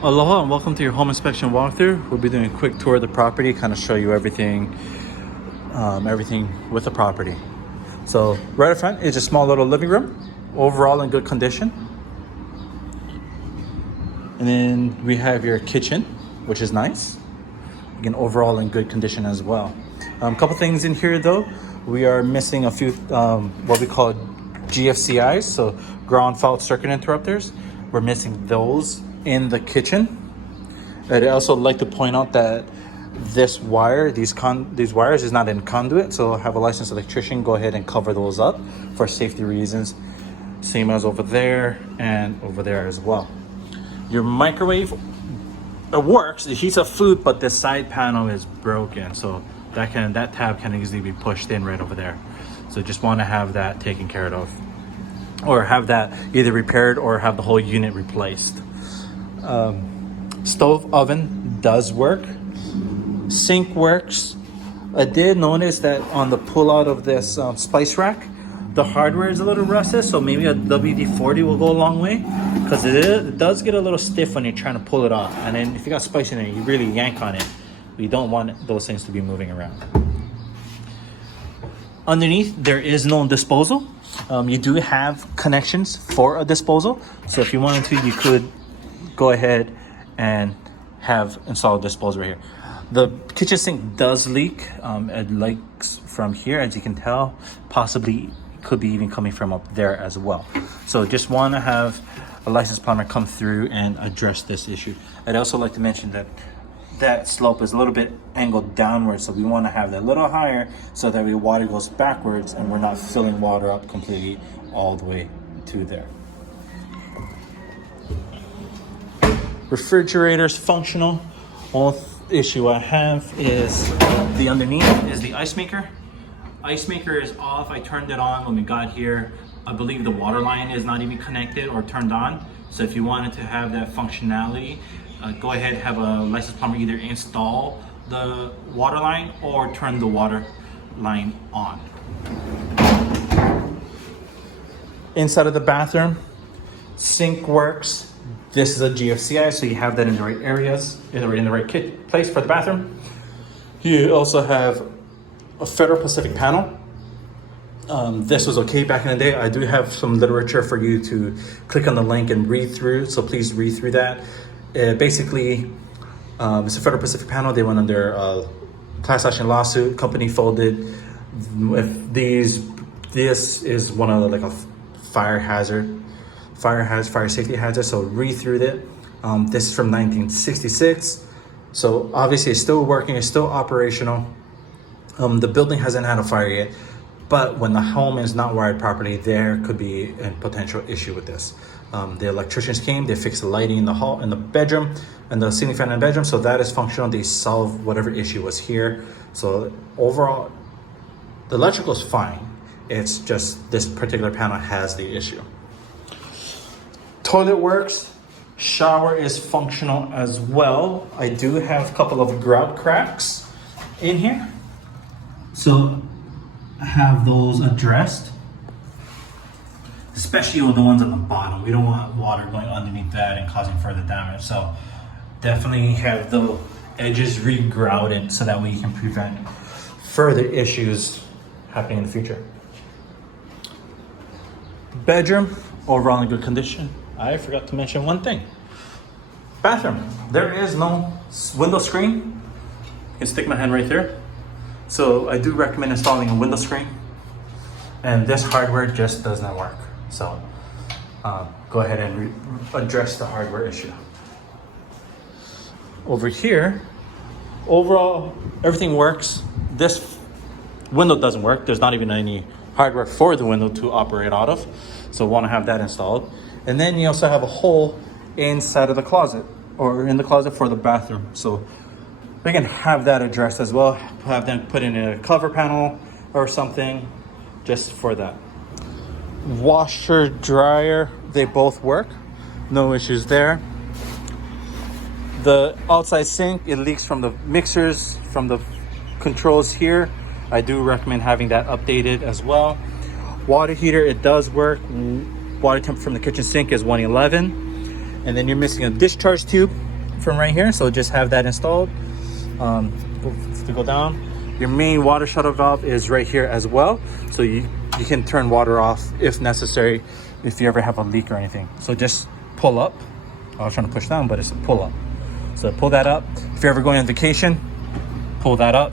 Aloha and welcome to your home inspection walkthrough. We'll be doing a quick tour of the property, kind of show you everything with the property. So right up front is a small little living room, overall in good condition. And then we have your kitchen, which is nice. Again, overall in good condition as well. A couple things in here though. We are missing a few what we call GFCIs, so ground fault circuit interrupters. We're missing those in the kitchen. I'd also like to point out that this wire, these wires is not in conduit, so have a licensed electrician go ahead and cover those up for safety reasons. Same as over there and over there as well. Your microwave, it works, it heats up food, but the side panel is broken, so that tab can easily be pushed in right over there. So just want to have that taken care of, or have that either repaired or have the whole unit replaced. Stove oven does work. Sink works. I did notice that on the pull out of this spice rack, the hardware is a little rusted, so maybe a WD-40 will go a long way, because it does get a little stiff when you're trying to pull it off. And then if you got spice in it, you really yank on it. We don't want those things to be moving around. Underneath, there is no disposal. You do have connections for a disposal, so if you wanted to, you could go ahead and have installed a disposal right here. The kitchen sink does leak. It leaks from here, as you can tell. Possibly could be even coming from up there as well. So just want to have a licensed plumber come through and address this issue. I'd also like to mention that that slope is a little bit angled downwards, so we want to have that a little higher so that the water goes backwards and we're not filling water up completely all the way to there. Refrigerator's functional. Only issue I have is the underneath is the ice maker. Ice maker is off. I turned it on when we got here. I believe the water line is not even connected or turned on. So if you wanted to have that functionality, go ahead and have a licensed plumber either install the water line or turn the water line on. Inside of the bathroom, sink works. This is a GFCI, so you have that in the right areas, in the right place for the bathroom. You also have a Federal Pacific panel. This was okay back in the day. I do have some literature for you to click on the link and read through, so please read through that. Basically, it's a Federal Pacific panel. They went under class action lawsuit. Company folded. If this is one of like a fire safety hazard. So read through it. This is from 1966. So obviously it's still working. It's still operational. The building hasn't had a fire yet, but when the home is not wired properly, there could be a potential issue with this. The electricians came, they fixed the lighting in the bedroom, and the ceiling fan in the bedroom, so that is functional. They solved whatever issue was here. So overall, the electrical is fine. It's just this particular panel has the issue. Toilet works, shower is functional as well. I do have a couple of grout cracks in here, so I have those addressed. Especially with the ones on the bottom. We don't want water going underneath that and causing further damage. So definitely have the edges re-grouted so that way you can prevent further issues happening in the future. Bedroom, overall in good condition. I forgot to mention one thing. Bathroom, there is no window screen. I can stick my hand right there. So I do recommend installing a window screen. And this hardware just does not work. So go ahead and address the hardware issue. Over here, overall, everything works. This window doesn't work. There's not even any hardware for the window to operate out of. So want to have that installed. And then you also have a hole inside of the closet, or in the closet for the bathroom. So we can have that addressed as well. Have them put in a cover panel or something just for that. Washer, dryer, they both work. No issues there. The outside sink, it leaks from the mixers, from the controls here. I do recommend having that updated as well. Water heater, it does work. Water temp from the kitchen sink is 111. And then you're missing a discharge tube from right here, so just have that installed. To go down, your main water shuttle valve is right here as well, so you can turn water off if necessary if you ever have a leak or anything. So just pull up. I was trying to push down, but it's a pull up. So pull that up. If you're ever going on vacation, pull that up.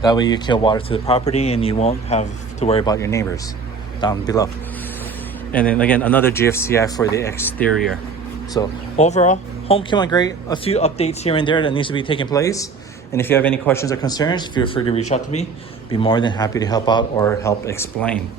That way you kill water to the property and you won't have to worry about your neighbors down below. And then again, another GFCI for the exterior. So overall, home came out great. A few updates here and there that needs to be taking place. And if you have any questions or concerns, feel free to reach out to me. Be more than happy to help out or help explain.